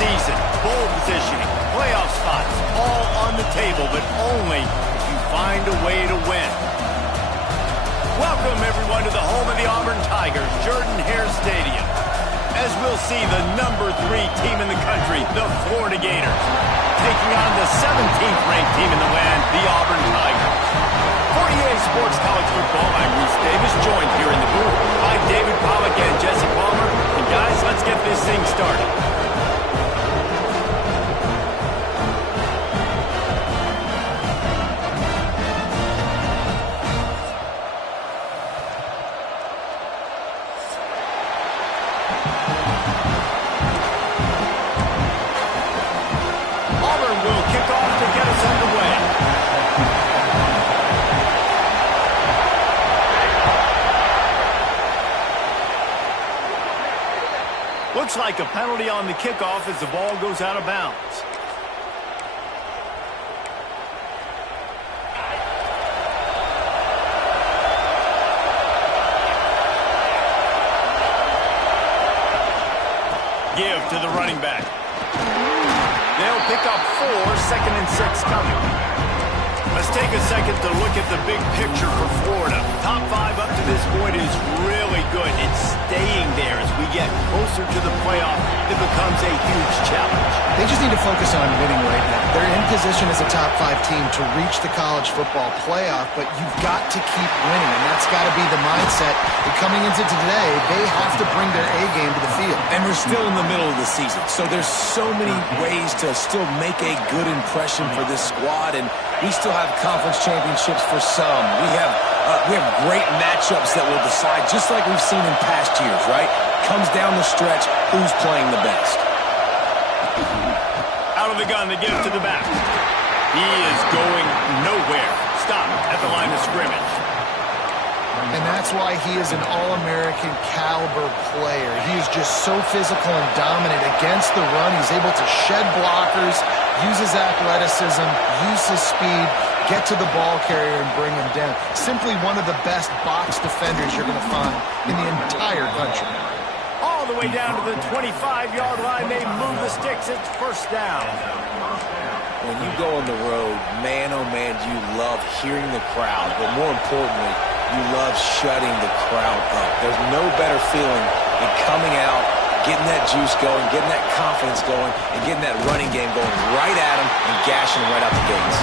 season, bowl positioning, playoff spots, all on the table, but only if you find a way to win. Welcome, everyone, to the home of the Auburn Tigers, Jordan-Hare Stadium. As we'll see the #3 team in the country, the Florida Gators, taking on the 17th ranked team in the land, the Auburn Tigers. For EA Sports College Football, I'm Reese Davis, joined here in the booth by David Pollack and Jesse Palmer. And guys, let's get this thing started. Auburn will kick off to get us underway. Looks like a penalty on the kickoff as the ball goes out of bounds. Give to the running back. They'll pick up 4, 2nd and 6 coming. Let's take a second to look at the big picture for Florida. Top 5 up to this point is really good. It's staying there as we get closer to the playoff. It becomes a huge challenge. They just need to focus on winning right now. They're in position as a top 5 team to reach the college football playoff, but you've got to keep winning, and that's got to be the mindset. And coming into today, they have to bring their A game to the field. And we're still in the middle of the season, so there's so many ways to still make a good impression for this squad, and we still have conference championships for some. We have great matchups that will decide, just like we've seen in past years, right? Comes down the stretch, who's playing the best. Out of the gun, they give it to the back. He is going nowhere. Stop at the line of scrimmage. And that's why he is an All-American caliber player. He is just so physical and dominant against the run. He's able to shed blockers, use his athleticism, use his speed, get to the ball carrier and bring him down. Simply one of the best box defenders you're going to find in the entire country. All the way down to the 25-yard line. They move the sticks. It's first down. When you go on the road, man, oh man, you love hearing the crowd, but more importantly, you love shutting the crowd up. There's no better feeling than coming out, getting that juice going, getting that confidence going, and getting that running game going right at him and gashing him right out the gates.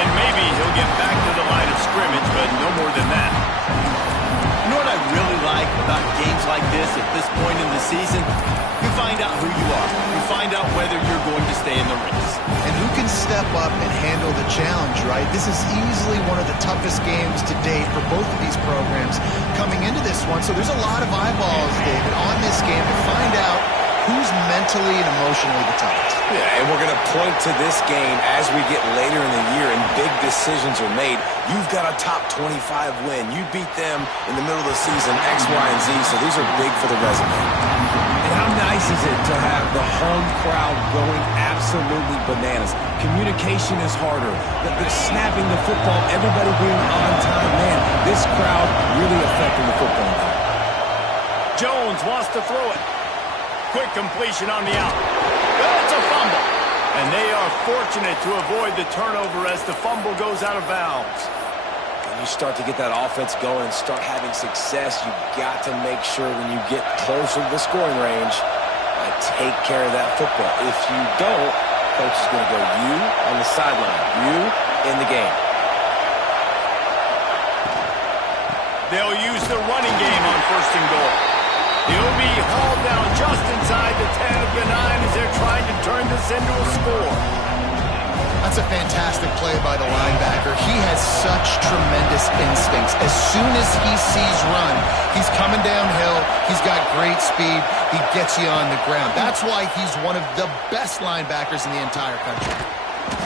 And maybe he'll get back to the line of scrimmage, but no more than that. You know what I really like about games like this at this point in the season? You find out who you are. You find out whether you're going to stay in the race. And who can step up and handle the challenge, right? This is easily one of the toughest games to date for both of these programs coming into this one. So there's a lot of eyeballs, David, on this game to find out who's mentally and emotionally the toughest. Yeah, and we're going to point to this game as we get later in the year and big decisions are made. You've got a top 25 win. You beat them in the middle of the season, X, Y, and Z, so these are big for the resume. And how nice is it to have the home crowd going absolutely bananas? Communication is harder. The snapping the football, everybody being on time. Man, this crowd really affecting the football game. Jones wants to throw it. Quick completion on the out. It's a fumble. And they are fortunate to avoid the turnover as the fumble goes out of bounds. When you start to get that offense going and start having success, you've got to make sure when you get closer to the scoring range, take care of that football. If you don't, coach is going to go you on the sideline, you in the game. They'll use the running game on 1st and goal. He'll be hauled down just inside the 10 of the 9 as they're trying to turn this into a score. That's a fantastic play by the linebacker. He has such tremendous instincts. As soon as he sees run, he's coming downhill. He's got great speed. He gets you on the ground. That's why he's one of the best linebackers in the entire country.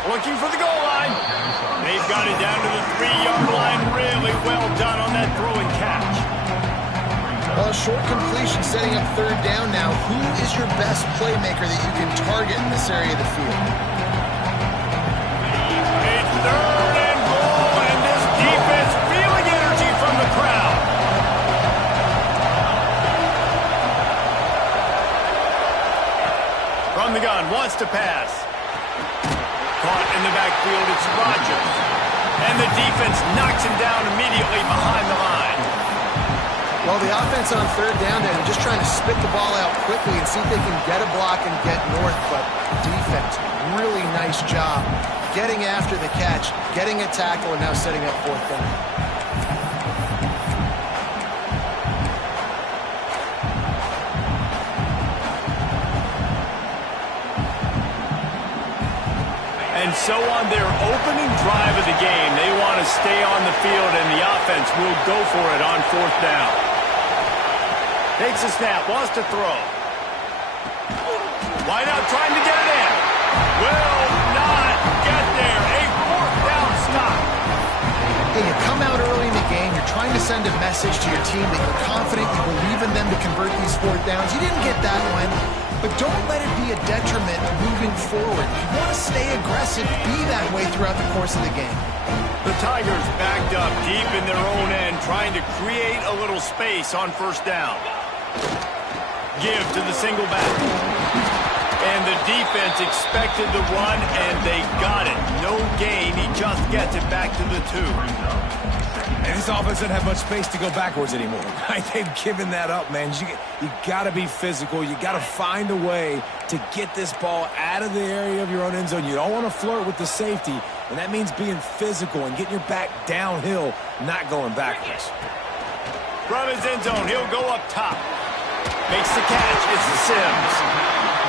Looking for the goal line. They've got it down to the 3-yard line. Really well done on that throw and catch. Well, a short completion setting up 3rd down now. Who is your best playmaker that you can target in this area of the field? It's 3rd and goal, and this defense feeling energy from the crowd. From the wants to pass. Caught in the backfield, it's Rodgers. And the defense knocks him down immediately behind the line. Well, the offense on third down there, they're just trying to spit the ball out quickly and see if they can get a block and get north. But defense, really nice job getting after the catch, getting a tackle, and now setting up fourth down. And so on their opening drive of the game, they want to stay on the field, and the offense will go for it on fourth down. Takes a snap, wants to throw. Wide out, trying to get it in. Will not get there. A fourth down stop. Hey, you come out early in the game, you're trying to send a message to your team that you're confident, you believe in them to convert these fourth downs. You didn't get that one, but don't let it be a detriment moving forward. You want to stay aggressive, be that way throughout the course of the game. The Tigers backed up deep in their own end, trying to create a little space on first down. Give to the single back. And the defense expected the run, and they got it. No gain. He just gets it back to the 2. And this offense doesn't have much space to go backwards anymore. Right? They've given that up, man. You got to be physical. You got to find a way to get this ball out of the area of your own end zone. You don't want to flirt with the safety, and that means being physical and getting your back downhill, not going backwards. From his end zone, he'll go up top. Makes the catch. It's Sims.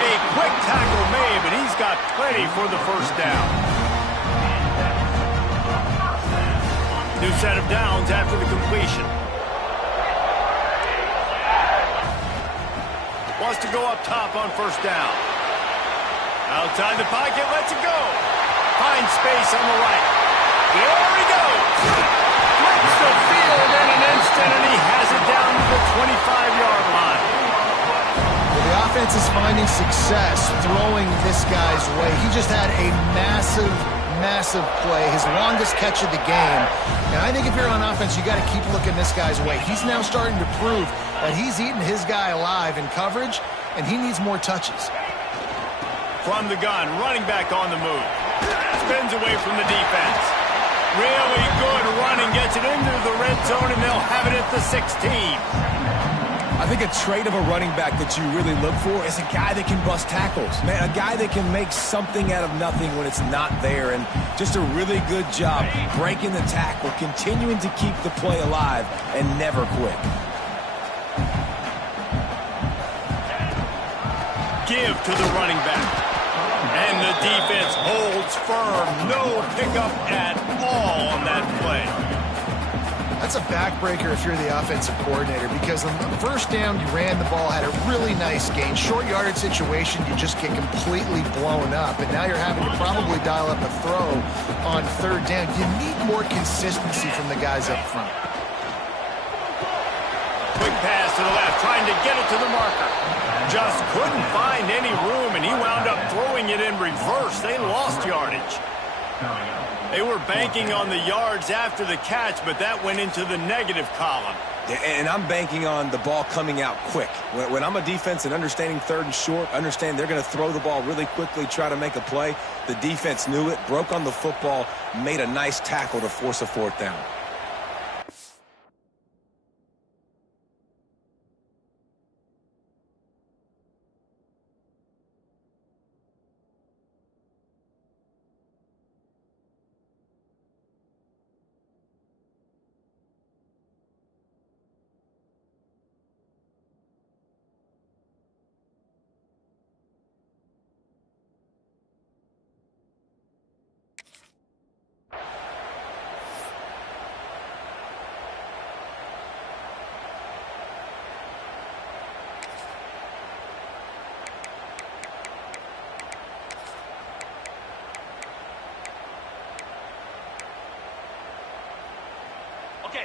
A quick tackle made, but he's got plenty for the first down. New set of downs after the completion. Wants to go up top on first down. Outside the pocket, lets it go. Finds space on the right. There he goes. Flips the field in an instant, and he has it down to the 25-yard line. The offense is finding success throwing this guy's way. He just had a massive play, his longest catch of the game. And I think if you're on offense, you got to keep looking this guy's way. He's now starting to prove that he's eating his guy alive in coverage, and he needs more touches. From the gun, running back on the move. Spins away from the defense. Really good running, gets it into the red zone, and they'll have it at the 16. I think a trait of a running back that you really look for is a guy that can bust tackles. Man, a guy that can make something out of nothing when it's not there. And just a really good job breaking the tackle, continuing to keep the play alive, and never quit. Give to the running back. And the defense holds firm. No pickup at all on that play. That's a backbreaker if you're the offensive coordinator, because on the first down, you ran the ball, had a really nice gain. Short yardage situation, you just get completely blown up, and now you're having to probably dial up a throw on third down. You need more consistency from the guys up front. Quick pass to the left, trying to get it to the marker. Just couldn't find any room, and he wound up throwing it in reverse. They lost yardage. They were banking on the yards after the catch, but that went into the negative column. And I'm banking on the ball coming out quick. When I'm a defense and understanding third and short, understand they're going to throw the ball really quickly, try to make a play. The defense knew it, broke on the football, made a nice tackle to force a fourth down.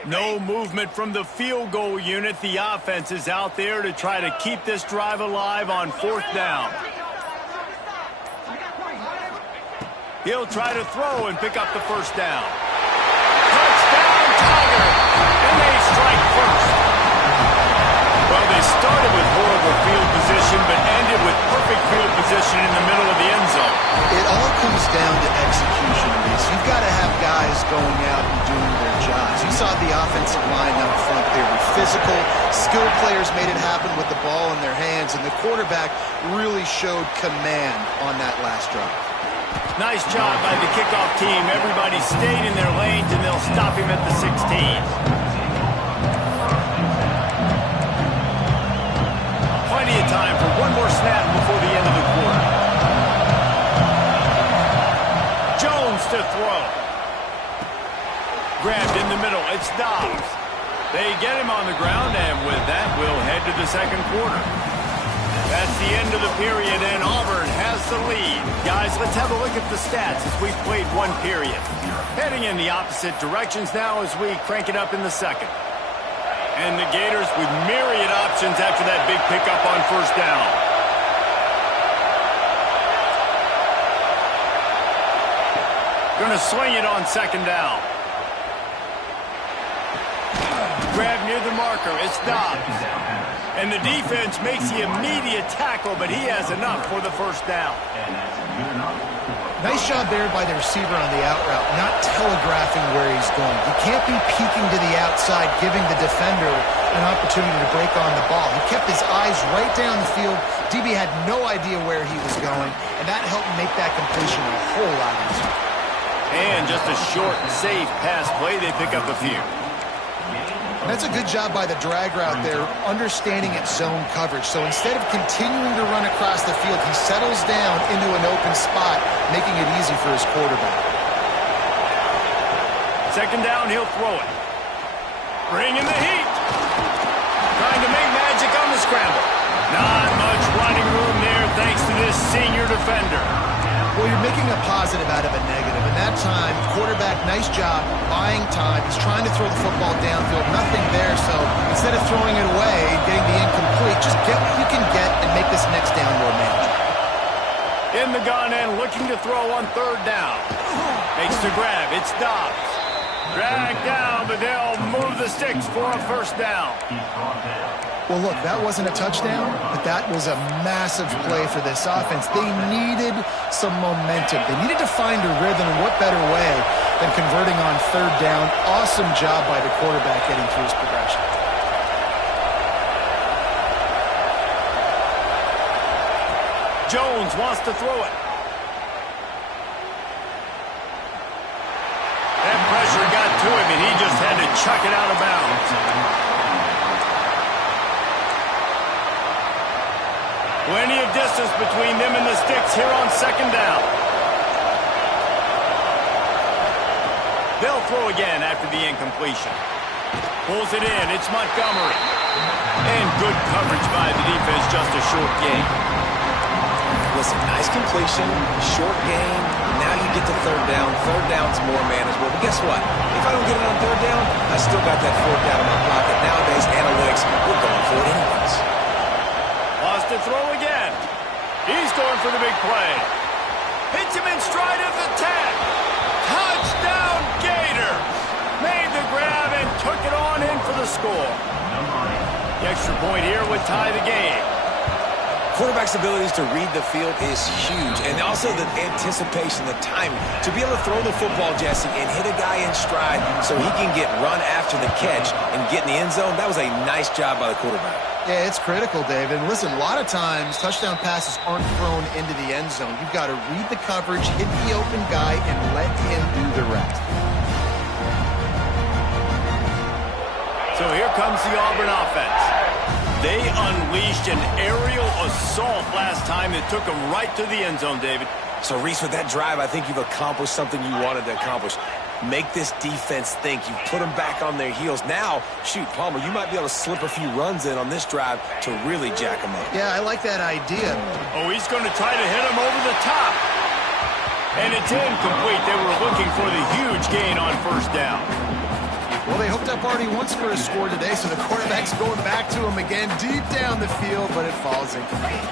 No movement from the field goal unit. The offense is out there to try to keep this drive alive on fourth down. He'll try to throw and pick up the first down. Touchdown, Tigers! And they strike first. Well, they started with horrible field position, but ended with perfect field position in the middle of the end zone. It all comes down to execution, Reese. You've got to have guys going out and doing their jobs. You saw the offensive line up front. They were physical. Skilled players made it happen with the ball in their hands, and the quarterback really showed command on that last drive. Nice job by the kickoff team. Everybody stayed in their lanes, and they'll stop him at the 16. Plenty of time for one more snap before the end of the quarter. Jones to throw. Grabbed in the middle. It's Dobbs. They get him on the ground, and with that, we'll head to the second quarter. That's the end of the period, and Auburn has the lead. Guys, let's have a look at the stats as we've played one period. Heading in the opposite directions now as we crank it up in the second. And the Gators with myriad options after that big pickup on first down. Going to swing it on second down. Grab near the marker. It's Dobbs. And the defense makes the immediate tackle, but he has enough for the first down. Nice job there by the receiver on the out route, not telegraphing where he's going. He can't be peeking to the outside, giving the defender an opportunity to break on the ball. He kept his eyes right down the field. DB had no idea where he was going, and that helped make that completion a whole lot easier. And just a short, safe pass play. They pick up a few. That's a good job by the drag route there, understanding its zone coverage. So instead of continuing to run across the field, he settles down into an open spot, making it easy for his quarterback. Second down, he'll throw it. Bring in the heat. Trying to make magic on the scramble. Not much running room there thanks to this senior defender. Well, you're making a positive out of a negative. And that time, quarterback, nice job, buying time. He's trying to throw the football downfield. Nothing there, so instead of throwing it away and getting the incomplete, just get what you can get and make this next down more manageable. In the gun and looking to throw on third down. Makes the grab. It's Dobbs. Dragged down, but they'll move the sticks for a first down. Well, look, that wasn't a touchdown, but that was a massive play for this offense. They needed some momentum. They needed to find a rhythm, and what better way than converting on third down. Awesome job by the quarterback getting through his progression. Jones wants to throw it. That pressure got to him, and he just had to chuck it out of bounds. Plenty of distance between them and the sticks here on second down. They'll throw again after the incompletion. Pulls it in. It's Montgomery. And good coverage by the defense, just a short gain. Listen, nice completion, short gain. Now you get to third down. Third down's more manageable. But guess what? If I don't get it on third down, I still got that fourth down in my pocket. Nowadays, analytics, we're going for it anyways. Lost to throw again. He's going for the big play. Hits him in stride of the 10. Touchdown Gators. Made the grab and took it on in for the score. The extra point here would tie the game. Quarterback's abilities to read the field is huge, and also the anticipation, the timing. To be able to throw the football, Jesse, and hit a guy in stride so he can get run after the catch and get in the end zone, that was a nice job by the quarterback. Yeah, it's critical, David. And listen, a lot of times touchdown passes aren't thrown into the end zone. You've got to read the coverage, hit the open guy, and let him do the rest. So here comes the Auburn offense. They unleashed an aerial assault last time that took them right to the end zone, David. So, Reese, with that drive, I think you've accomplished something you wanted to accomplish. Make this defense think. You put them back on their heels. Now, shoot, Palmer, you might be able to slip a few runs in on this drive to really jack them up. Yeah, I like that idea. Oh, he's going to try to hit him over the top. And it's incomplete. They were looking for the huge gain on first down. Well, they hooked up already once for a score today, so the quarterback's going back to him again deep down the field, but it falls incomplete.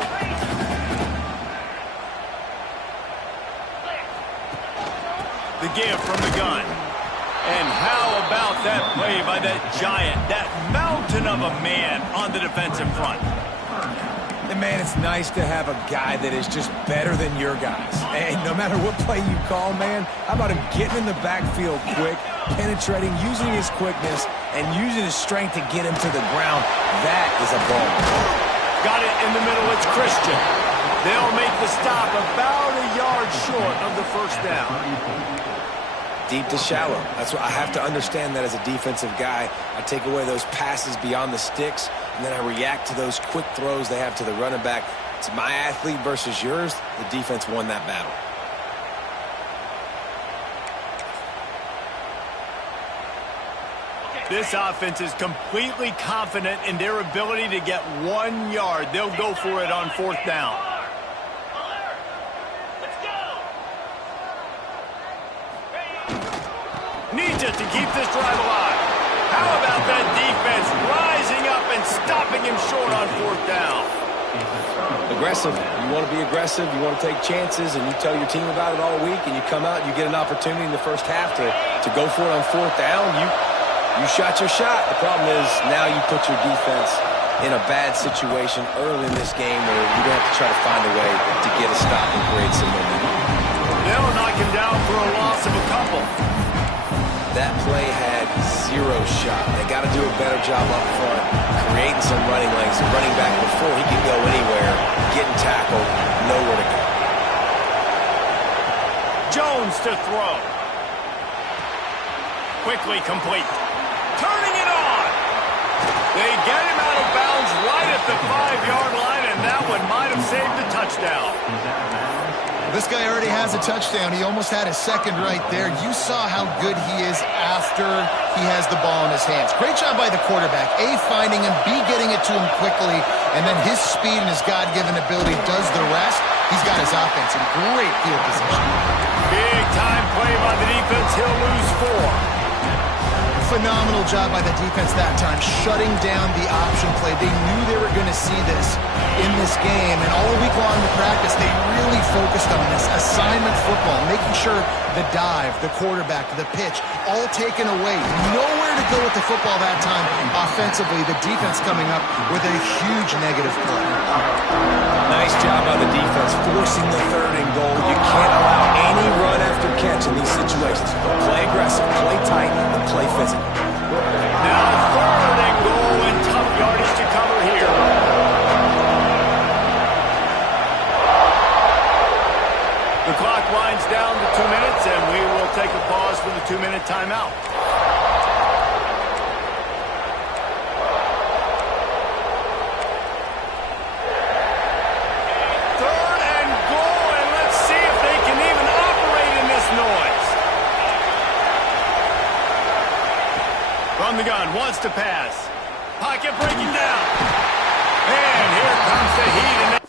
The give from the gun. And how about that play by that giant, that mountain mountain of a man on the defensive front. And man, it's nice to have a guy that is just better than your guys. And no matter what play you call, man, how about him getting in the backfield quick, penetrating, using his quickness, and using his strength to get him to the ground. That is a ball. Got it in the middle. It's Christian. They'll make the stop about a yard short of the first down. Deep to shallow. That's what I have to understand that as a defensive guy. I take away those passes beyond the sticks, and then I react to those quick throws they have to the running back. It's my athlete versus yours. The defense won that battle. This offense is completely confident in their ability to get 1 yard. They'll go for it on fourth down. Needs it to keep this drive alive. How about that defense rising up and stopping him short on fourth down? Aggressive. You want to be aggressive. You want to take chances, and you tell your team about it all week, and you come out and you get an opportunity in the first half to go for it on fourth down. You shot your shot. The problem is now you put your defense in a bad situation early in this game where you're going to have to try to find a way to get a stop and create some momentum. They'll knock him down for a loss of a couple. That play had zero shot. They got to do a better job up front, creating some running lanes. The running back, before he could go anywhere, getting tackled, nowhere to go. Jones to throw. Quickly complete. Turning it on. They get him out of bounds right at the 5-yard line, and that one might have saved the touchdown. This guy already has a touchdown. He almost had a second right there. You saw how good he is after he has the ball in his hands. Great job by the quarterback. A, finding him, B, getting it to him quickly, and then his speed and his God-given ability does the rest. He's got his offense in great field position. Big-time play by the defense. He'll lose 4. Phenomenal job by the defense that time, shutting down the option play. They knew they were going to see this in this game, and all week long in practice, they really focused on this assignment football, making sure the dive, the quarterback, the pitch, all taken away. Nowhere to go with the football that time. Offensively, the defense coming up with a huge negative play. Nice job by the defense, forcing the 3rd and goal. You can't allow any run after catch in these situations. Play aggressive, play tight, and play physical. Now 3rd and goal, and tough yardage to cover here. The clock winds down to 2 minutes, and we will take a pause for the 2-minute timeout. From the gun, wants to pass. Pocket breaking down. And here comes the heat.